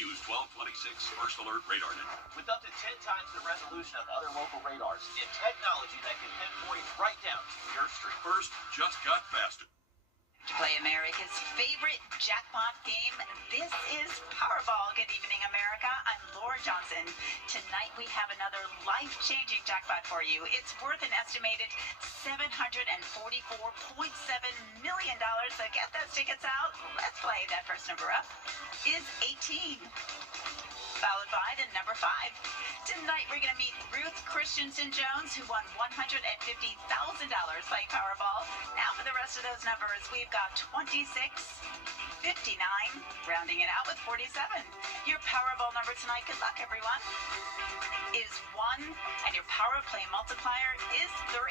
News 1226 First Alert Radar Net. With up to 10 times the resolution of other local radars and technology that can pinpoint right down to your street. First just got faster. To play America's favorite jackpot game, this is Powerball. Good evening, America. I'm Laura Johnson. Tonight we have another life-changing jackpot for you. It's worth an estimated $744.7 million. So get those tickets out. Let's play. That first number up is 18. Followed by the number 5. Tonight we're going to meet Ruth Christensen Jones, who won $150,000 playing Powerball. Now for the rest of those numbers, we've got 26, 59, rounding it out with 47. Your Powerball number tonight, good luck everyone, is 1, and your Power Play multiplier is 3.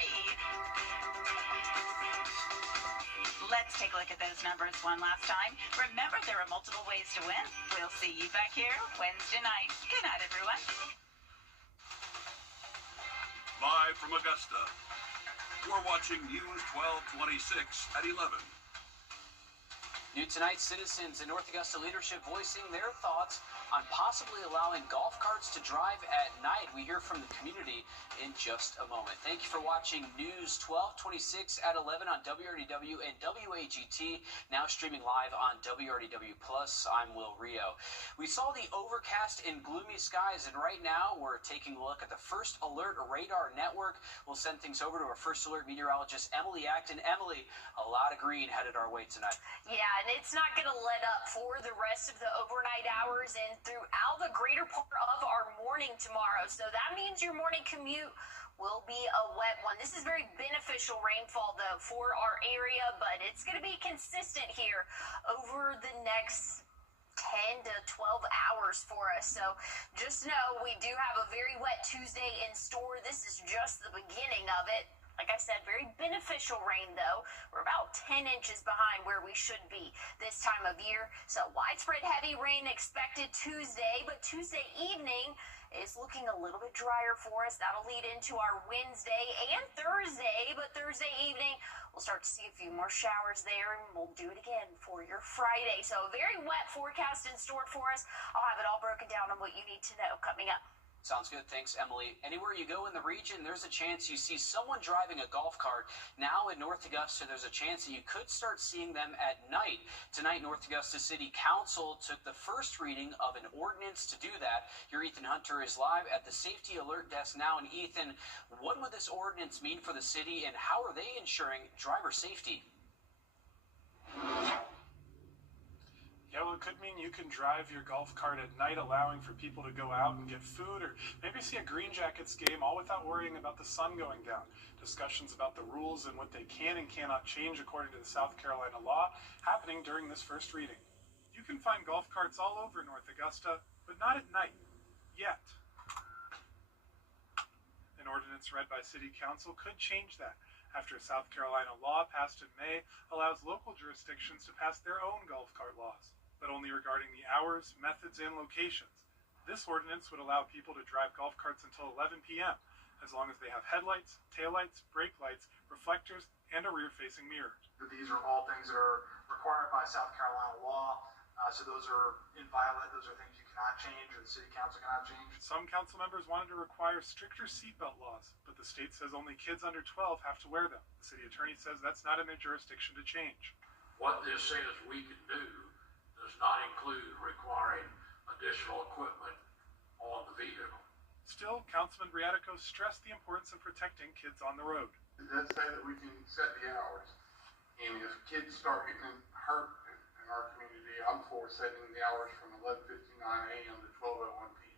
Let's take a look at those numbers one last time. Remember, there are multiple ways to win. We'll see you back here Wednesday night. Good night, everyone. Live from Augusta, you're watching News 1226 at 11. New tonight, citizens and North Augusta leadership voicing their thoughts on possibly allowing golf carts to drive at night. We hear from the community in just a moment. Thank you for watching News 1226 at 11 on WRDW and WAGT, now streaming live on WRDW+. I'm Will Rio. We saw the overcast and gloomy skies, and right now we're taking a look at the First Alert Radar Network. We'll send things over to our First Alert meteorologist, Emily Acton. Emily, a lot of green headed our way tonight. Yeah, and it's not going to let up for the rest of the overnight hours and throughout the greater part of our morning tomorrow. So that means your morning commute will be a wet one. This is very beneficial rainfall, though, for our area, but it's going to be consistent here over the next 10 to 12 hours for us. So just know we do have a very wet Tuesday in store. This is just the beginning of it. Like I said, very beneficial rain, though. We're about 10 inches behind where we should be this time of year. So widespread heavy rain expected Tuesday, but Tuesday evening is looking a little bit drier for us. That'll lead into our Wednesday and Thursday, but Thursday evening we'll start to see a few more showers there, and we'll do it again for your Friday. So a very wet forecast in store for us. I'll have it all broken down on what you need to know coming up. Sounds good. Thanks, Emily. Anywhere you go in the region, there's a chance you see someone driving a golf cart. Now in North Augusta, there's a chance that you could start seeing them at night. Tonight, North Augusta City Council took the first reading of an ordinance to do that. Your Ethan Hunter is live at the Safety Alert Desk now. And Ethan, what would this ordinance mean for the city, and how are they ensuring driver safety? Yeah, well, it could mean you can drive your golf cart at night, allowing for people to go out and get food or maybe see a Green Jackets game, all without worrying about the sun going down. Discussions about the rules and what they can and cannot change according to the South Carolina law happening during this first reading. You can find golf carts all over North Augusta, but not at night. Yet. An ordinance read by City Council could change that, after a South Carolina law passed in May allows local jurisdictions to pass their own golf cart laws, but only regarding the hours, methods, and locations. This ordinance would allow people to drive golf carts until 11 p.m., as long as they have headlights, taillights, brake lights, reflectors, and a rear-facing mirror. These are all things that are required by South Carolina law, so those are inviolate. Those are things you cannot change or the City Council cannot change. Some council members wanted to require stricter seatbelt laws, but the state says only kids under 12 have to wear them. The city attorney says that's not in their jurisdiction to change. What this says we can do does not include requiring additional equipment on the vehicle. Still, Councilman Wrdw stressed the importance of protecting kids on the road. It does say that we can set the hours, and if kids start getting hurt in our community, I'm for setting the hours from 11:59 a.m. to 12:01 p.m.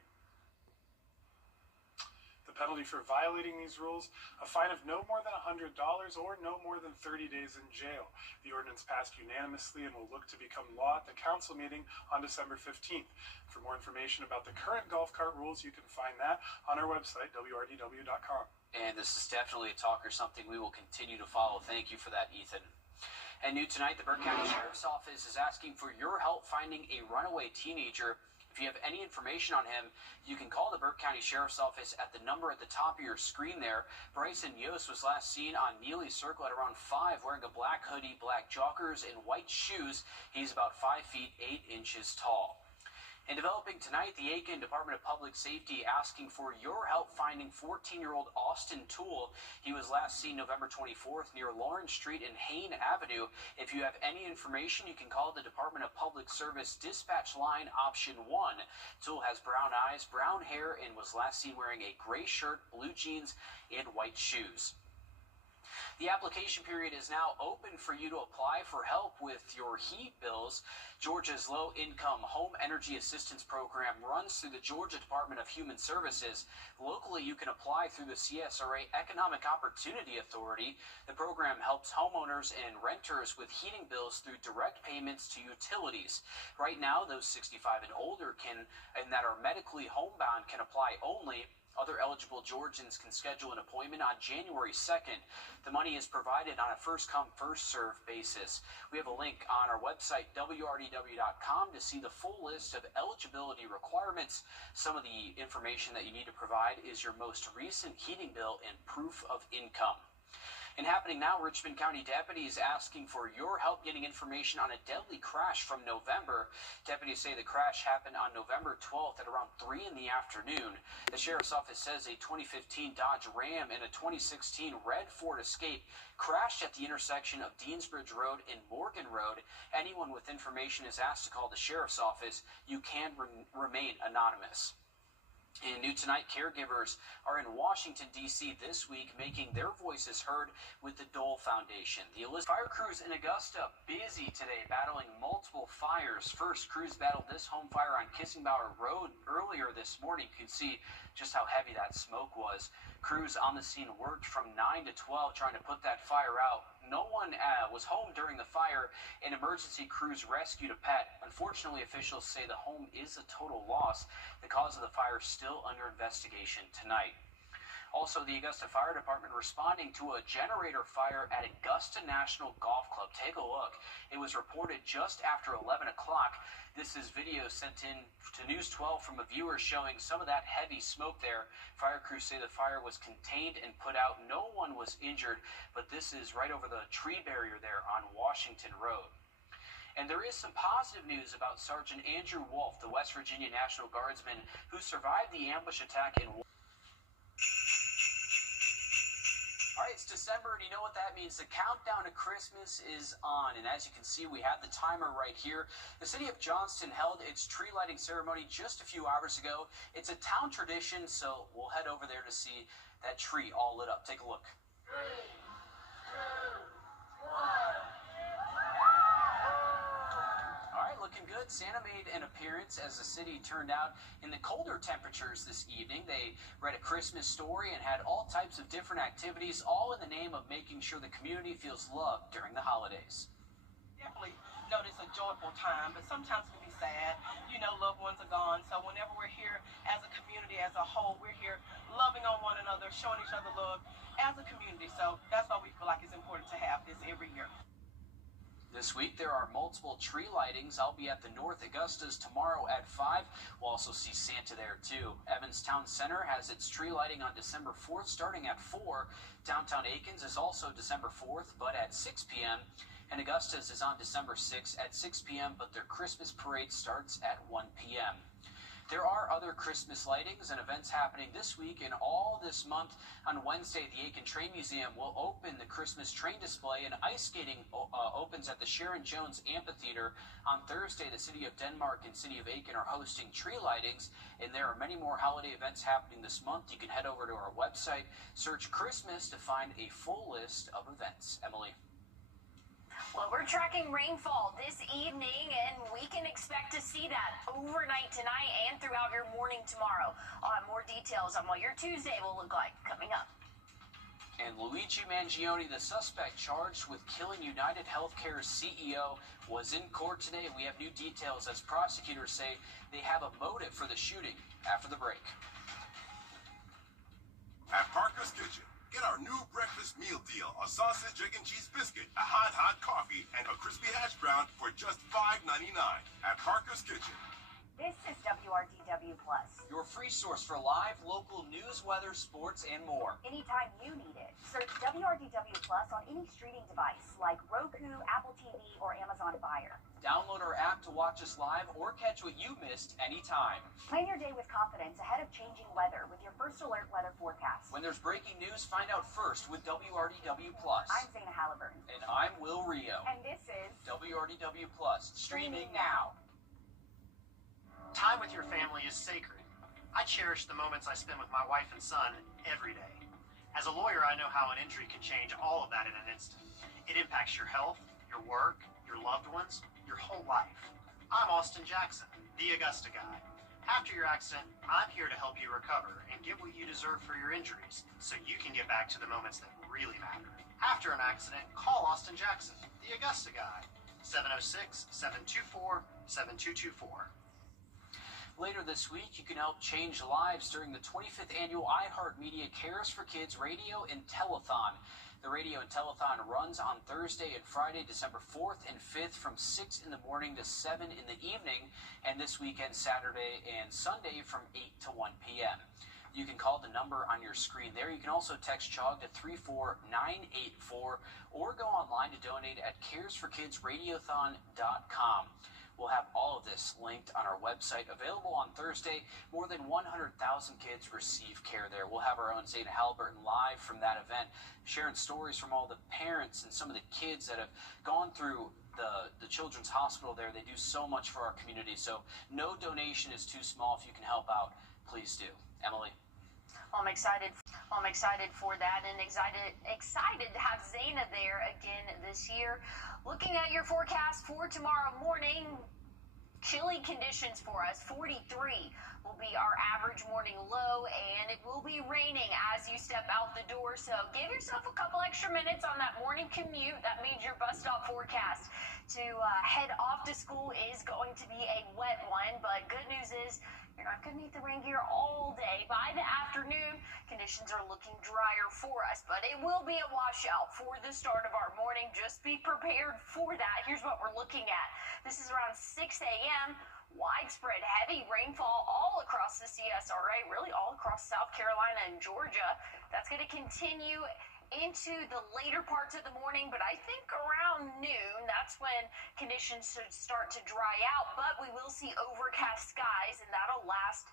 The penalty for violating these rules, a fine of no more than $100 or no more than 30 days in jail. The ordinance passed unanimously and will look to become law at the council meeting on December 15th. For more information about the current golf cart rules, you can find that on our website, wrdw.com. And this is definitely a talk or something we will continue to follow. Thank you for that, Ethan. And new tonight, the Burke County Sheriff's Office is asking for your help finding a runaway teenager. If you have any information on him, you can call the Burke County Sheriff's Office at the number at the top of your screen there. Bryson Yost was last seen on Neely Circle at around 5 wearing a black hoodie, black joggers, and white shoes. He's about 5 feet 8 inches tall. And developing tonight, the Aiken Department of Public Safety asking for your help finding 14-year-old Austin Toole. He was last seen November 24th near Lawrence Street and Hayne Avenue. If you have any information, you can call the Department of Public Service dispatch line option 1. Toole has brown eyes, brown hair, and was last seen wearing a gray shirt, blue jeans, and white shoes. The application period is now open for you to apply for help with your heat bills. Georgia's Low-Income Home Energy Assistance Program runs through the Georgia Department of Human Services. Locally, you can apply through the CSRA Economic Opportunity Authority. The program helps homeowners and renters with heating bills through direct payments to utilities. Right now, those 65 and older and that are medically homebound can apply only. Other eligible Georgians can schedule an appointment on January 2nd. The money is provided on a first-come, first-served basis. We have a link on our website, wrdw.com, to see the full list of eligibility requirements. Some of the information that you need to provide is your most recent heating bill and proof of income. And happening now, Richmond County deputies asking for your help getting information on a deadly crash from November. Deputies say the crash happened on November 12th at around 3 in the afternoon. The sheriff's office says a 2015 Dodge Ram and a 2016 red Ford Escape crashed at the intersection of Deansbridge Road and Morgan Road. Anyone with information is asked to call the sheriff's office. You can remain anonymous. And new tonight, caregivers are in Washington, D.C. this week, making their voices heard with the Dole Foundation. The fire crews in Augusta busy today, battling multiple fires. First, crews battled this home fire on Kissingbauer Road earlier this morning. You can see just how heavy that smoke was. Crews on the scene worked from 9 to 12 trying to put that fire out. No one was home during the fire, and emergency crews rescued a pet. Unfortunately, officials say the home is a total loss. The cause of the fire is still under investigation tonight. Also, the Augusta Fire Department responding to a generator fire at Augusta National Golf Club. Take a look. It was reported just after 11 o'clock. This is video sent in to News 12 from a viewer showing some of that heavy smoke there. Fire crews say the fire was contained and put out. No one was injured, but this is right over the tree barrier there on Washington Road. And there is some positive news about Sergeant Andrew Wolf, the West Virginia National Guardsman who survived the ambush attack in All right, it's December, and you know what that means. The countdown to Christmas is on, and as you can see, we have the timer right here. The city of Johnston held its tree lighting ceremony just a few hours ago. It's a town tradition, so we'll head over there to see that tree all lit up. Take a look. 3, 2, 1. All right, looking good. Santa made an appearance as the city turned out in the colder temperatures this evening. They read a Christmas story and had all types of different activities, all in the name of making sure the community feels loved during the holidays. Definitely know it's a joyful time, but sometimes it can be sad. You know, loved ones are gone. So whenever we're here as a community as a whole, we're here loving on one another, showing each other love as a community. So that's why we feel like it's important to have this every year. This week, there are multiple tree lightings. I'll be at the North Augustas tomorrow at 5. We'll also see Santa there, too. Evans Town Center has its tree lighting on December 4th, starting at 4. Downtown Aikens is also December 4th, but at 6 p.m. And Augustus is on December 6th at 6 p.m., but their Christmas parade starts at 1 p.m. There are other Christmas lightings and events happening this week and all this month. On Wednesday, the Aiken Train Museum will open the Christmas train display, and ice skating opens at the Sharon Jones Amphitheater. On Thursday, the City of Denmark and City of Aiken are hosting tree lightings, and there are many more holiday events happening this month. You can head over to our website, search Christmas to find a full list of events. Emily. Well, we're tracking rainfall this evening, and we can expect to see that overnight tonight and throughout your morning tomorrow. I'll have more details on what your Tuesday will look like coming up. And Luigi Mangione, the suspect charged with killing United Healthcare's CEO, was in court today. We have new details as prosecutors say they have a motive for the shooting. After the break. At Parker's Kitchen, get our new breakfast meal deal, a sausage, egg, and cheese biscuit, a hot coffee, and a crispy hash brown for just $5.99 at Parker's Kitchen. This is WRDW Your free source for live, local news, weather, sports, and more. Anytime you need it. Search WRDW Plus on any streaming device like Roku, Apple TV, or Amazon Fire. Download our app to watch us live or catch what you missed anytime. Plan your day with confidence ahead of changing weather with your First Alert weather forecast. When there's breaking news, find out first with WRDW Plus. I'm Zana Halliburton. And I'm Will Rio. And this is WRDW Plus, streaming now. Time with your family is sacred. I cherish the moments I spend with my wife and son every day. As a lawyer, I know how an injury can change all of that in an instant. It impacts your health, your work, your loved ones, your whole life. I'm Austin Jackson, the Augusta guy. After your accident, I'm here to help you recover and get what you deserve for your injuries so you can get back to the moments that really matter. After an accident, call Austin Jackson, the Augusta guy. 706-724-7224. Later this week, you can help change lives during the 25th annual iHeartMedia Cares for Kids Radio and Telethon. The radio and telethon runs on Thursday and Friday, December 4th and 5th from 6 in the morning to 7 in the evening, and this weekend, Saturday and Sunday from 8 to 1 p.m. You can call the number on your screen there. You can also text CHOG to 34984 or go online to donate at caresforkidsradiothon.com. We'll have all of this linked on our website, available on Thursday. More than 100,000 kids receive care there. We'll have our own Zana Halliburton live from that event, sharing stories from all the parents and some of the kids that have gone through the Children's Hospital there. They do so much for our community, so no donation is too small. If you can help out, please do. Emily? Well, I'm excited for that, and excited to have Zana there again this year. Looking at your forecast for tomorrow morning, chilly conditions for us. 43 will be our average morning low, and it will be raining as you step out the door. So give yourself a couple extra minutes on that morning commute. That means your bus stop forecast to head off to school is going to be a wet one, but good news is you're not going to need the rain gear all day. By the afternoon, conditions are looking drier for us, but it will be a washout for the start of our morning. Just be prepared for that. Here's what we're looking at. This is around 6 a.m. Widespread heavy rainfall all across the CSRA, really all across South Carolina and Georgia. That's going to continue into the later parts of the morning, but I think around noon, that's when conditions should start to dry out, but we will see overcast skies, and that'll last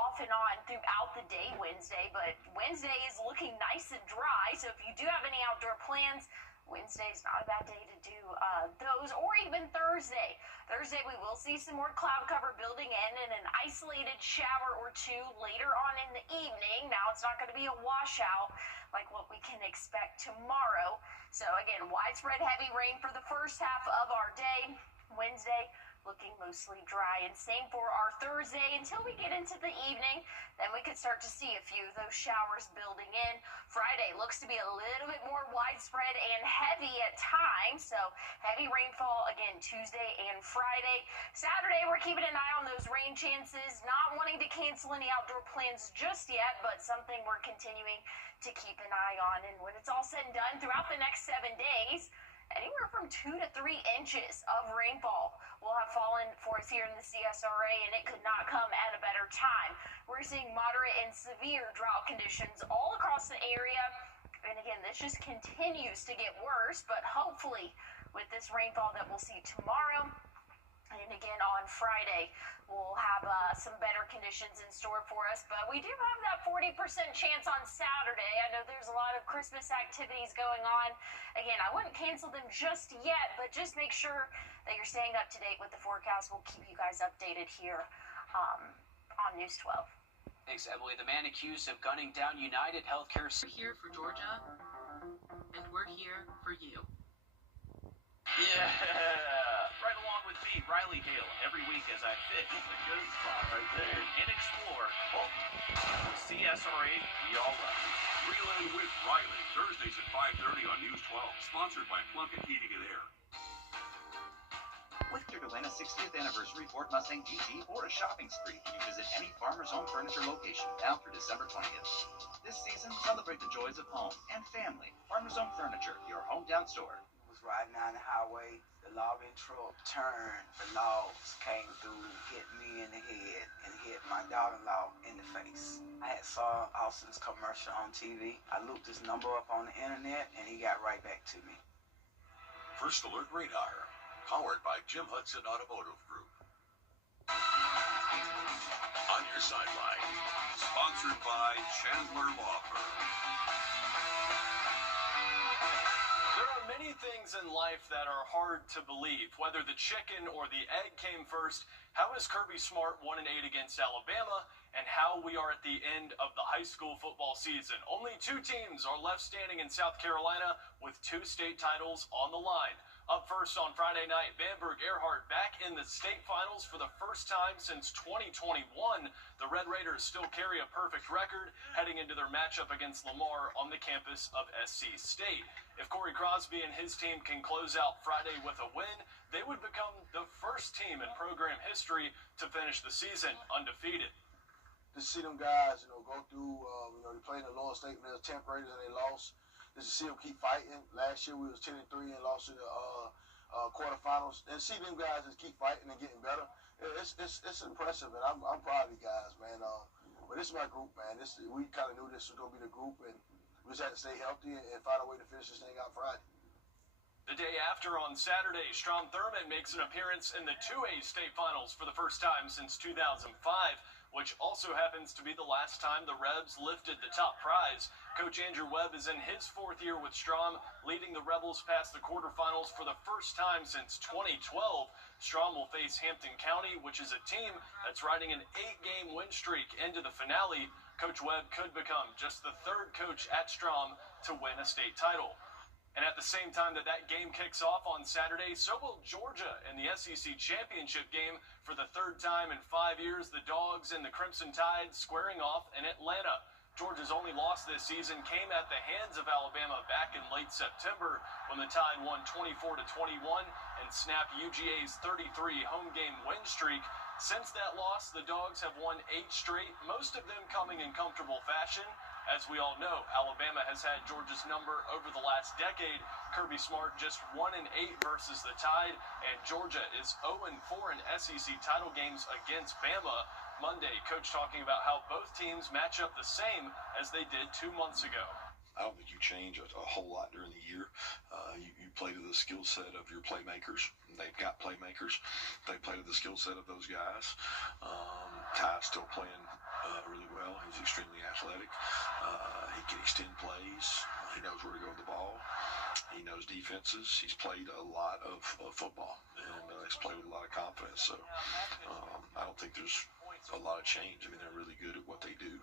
off and on throughout the day Wednesday, but Wednesday is looking nice and dry, so if you do have any outdoor plans, Wednesday is not a bad day to do those, or even Thursday. Thursday, we will see some more cloud cover building in and an isolated shower or two later on in the evening. Now, it's not going to be a washout like what we can expect tomorrow. So, again, widespread heavy rain for the first half of our day. Wednesday, looking mostly dry, and same for our Thursday until we get into the evening. Then we could start to see a few of those showers building in. Friday looks to be a little bit more widespread and heavy at times, so heavy rainfall again Tuesday and Friday. Saturday, we're keeping an eye on those rain chances, not wanting to cancel any outdoor plans just yet, but something we're continuing to keep an eye on. And when it's all said and done, throughout the next 7 days, anywhere from 2 to 3 inches of rainfall will have fallen for us here in the CSRA, and it could not come at a better time. We're seeing moderate and severe drought conditions all across the area, and again, this just continues to get worse, but hopefully with this rainfall that we'll see tomorrow and again on Friday, we'll have some better conditions in store for us, but we do have that 40% chance on Saturday. I know there's a lot of Christmas activities going on. Again, I wouldn't cancel them just yet, but just make sure that you're staying up to date with the forecast. We'll keep you guys updated here on News 12. Thanks, Emily. The man accused of gunning down United Healthcare. We're here for Georgia, and we're here for you. Yeah, right along with me, Riley Hale, every week as I fit the good spot right there and explore the CSRA we all love. Reel in with Riley, Thursdays at 5:30 on News 12, sponsored by Plunkett Heating and Air. With your Atlanta's 60th anniversary Ford Mustang GT or a shopping spree, you visit any Farmer's Home Furniture location now through December 20th. This season, celebrate the joys of home and family. Farmer's Home Furniture, your hometown store. Riding down the highway, the logging truck turned, the logs came through, hit me in the head, and hit my my daughter-in-law in the face. I had saw Austin's commercial on TV. I looked his number up on the internet, and he got right back to me. First Alert Radar, powered by Jim Hudson Automotive Group. On your sideline, Sponsored by Chandler Law Firm. There are many things in life that are hard to believe. Whether the chicken or the egg came first, how is Kirby Smart 1-8 against Alabama, and how we are at the end of the high school football season. Only 2 teams are left standing in South Carolina with 2 state titles on the line. Up first on Friday night, Bamberg-Ehrhardt back in the state finals for the first time since 2021. The Red Raiders still carry a perfect record heading into their matchup against Lamar on the campus of SC State. If Corey Crosby and his team can close out Friday with a win, they would become the first team in program history to finish the season undefeated. To see them guys, go through, they played in the lower state, when they were 10th graders and they lost. Just to see them keep fighting. Last year we was 10-3 and lost in the quarterfinals. And see them guys just keep fighting and getting better. It's impressive, and I'm proud of you guys, man. But this is my group, man. We kind of knew this was gonna be the group, and we just had to stay healthy and find a way to finish this thing out Friday. The day after, on Saturday, Strom Thurmond makes an appearance in the 2A state finals for the first time since 2005, which also happens to be the last time the Rebs lifted the top prize. Coach Andrew Webb is in his 4th year with Strom, leading the Rebels past the quarterfinals for the first time since 2012. Strom will face Hampton County, which is a team that's riding an 8-game win streak into the finale. Coach Webb could become just the 3rd coach at Strom to win a state title. And at the same time that game kicks off on Saturday, so will Georgia in the SEC championship game. For the 3rd time in 5 years, the Dogs and the Crimson Tide squaring off in Atlanta. Georgia's only loss this season came at the hands of Alabama back in late September when the Tide won 24-21 and snapped UGA's 33 home game win streak. Since that loss, the Dogs have won 8 straight, most of them coming in comfortable fashion. As we all know, Alabama has had Georgia's number over the last decade. Kirby Smart just 1-8 versus the Tide, and Georgia is 0-4 in SEC title games against Bama. Monday, Coach talking about how both teams match up the same as they did 2 months ago. I don't think you change a whole lot during the year. You play to the skill set of your playmakers. They've got playmakers. They play to the skill set of those guys. Ty's still playing really well. He's extremely athletic. He can extend plays. He knows where to go with the ball. He knows defenses. He's played a lot of football, and he's played with a lot of confidence. So I don't think there's a lot of change. I mean, they're really good at what they do.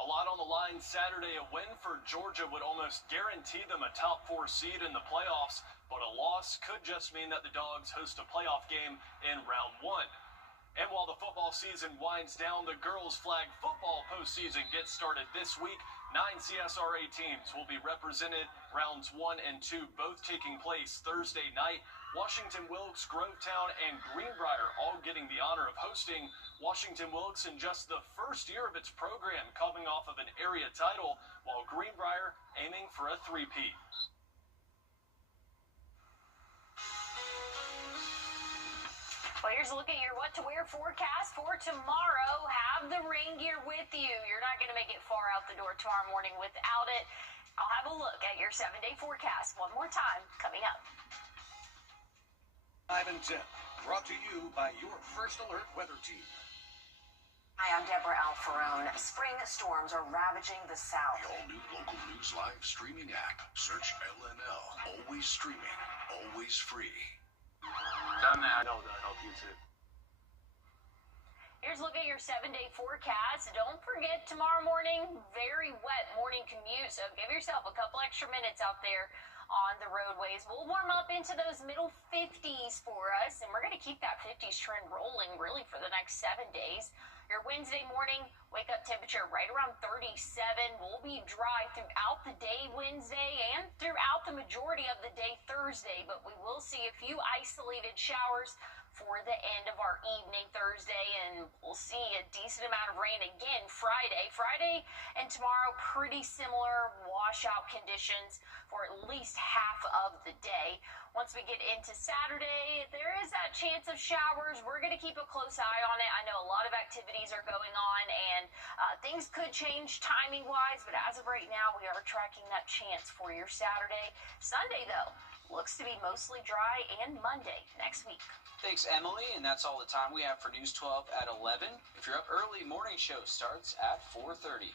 A lot on the line Saturday. A win for Georgia would almost guarantee them a top 4 seed in the playoffs, but a loss could just mean that the Dogs host a playoff game in round 1. And while the football season winds down, the girls' flag football postseason gets started this week. 9 CSRA teams will be represented, rounds 1 and 2 both taking place Thursday night. Washington Wilkes, Grovetown, and Greenbrier all getting the honor of hosting. Washington Wilkes in just the first year of its program, coming off of an area title, while Greenbrier aiming for a 3-peat. Well, here's a look at your what to wear forecast for tomorrow. Have the rain gear with you. You're not going to make it far out the door tomorrow morning without it. I'll have a look at your 7-day forecast one more time coming up. 5 and 10, brought to you by your First Alert weather team. Hi, I'm Deborah Alfarone. Spring storms are ravaging the South. The all-new local news live streaming app. Search LNL. Always streaming, always free. Done that. I know that'll help you too. Here's a look at your 7-day forecast. Don't forget, tomorrow morning, very wet morning commute, so give yourself a couple extra minutes out there on the roadways. We'll warm up into those middle 50s for us, and we're going to keep that 50s trend rolling really for the next 7 days. Your Wednesday morning wake-up temperature right around 37. We'll be dry throughout the day Wednesday and throughout the majority of the day Thursday, but we will see a few isolated showers for the end of our our evening Thursday, and we'll see a decent amount of rain again Friday. Friday and tomorrow, pretty similar washout conditions for at least half of the day. Once we get into Saturday, there is that chance of showers. We're going to keep a close eye on it. I know a lot of activities are going on, and things could change timing-wise, but as of right now, we are tracking that chance for your Saturday. Sunday, though, looks to be mostly dry, and Monday next week. Thanks, Emily, and that's all the time we have for News 12 at 11. If you're up early, morning show starts at 4:30.